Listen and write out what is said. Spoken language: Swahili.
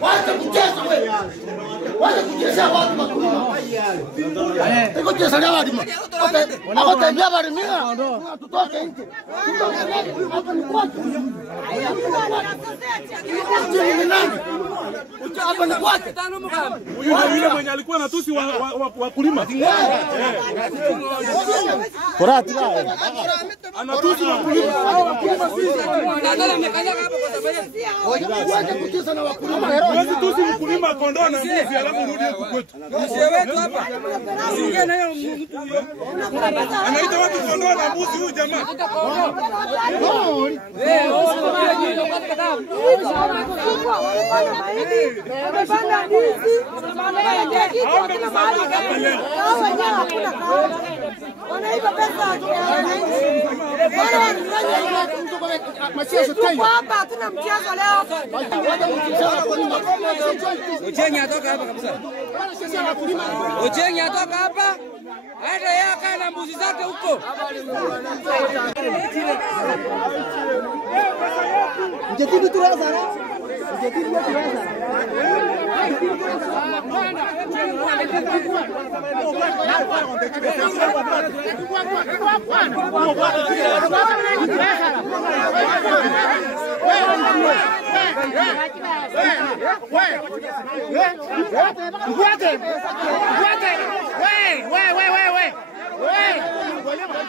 Wacha kucheza wewe. Wacha kucheza watu wakulima. Iko cheza na watu. Hapo tembea bali mimi. Tutoke nje. Hapa ni kwako. Hapa ni kwako. Huyu ndio yule mwenye alikuwa anatusi wakulima. Korati lao. Anatusi wakulima. Wacha kucheza na wakulima. Huwezi tusi mkulima kondoo na mbuzi alafu rudi huku kwetu. Mzee wetu hapa. Usiingie na hiyo mtu huyo. Anaita watu kondoo na mbuzi huyu jamaa. Wamepanda ndizi, wamepanda kitu, wakina mahali kawa wenyewe hakuna kawa. Wanaiba pesa tuko hapa, hatuna mchezo leo. Ochieng atoka hapa kabisa. Ochieng atoka hapa. Hata yeye akae na mbuzi zake huko. Mjetibu tuweza na. Mjetibu tuweza. Wewe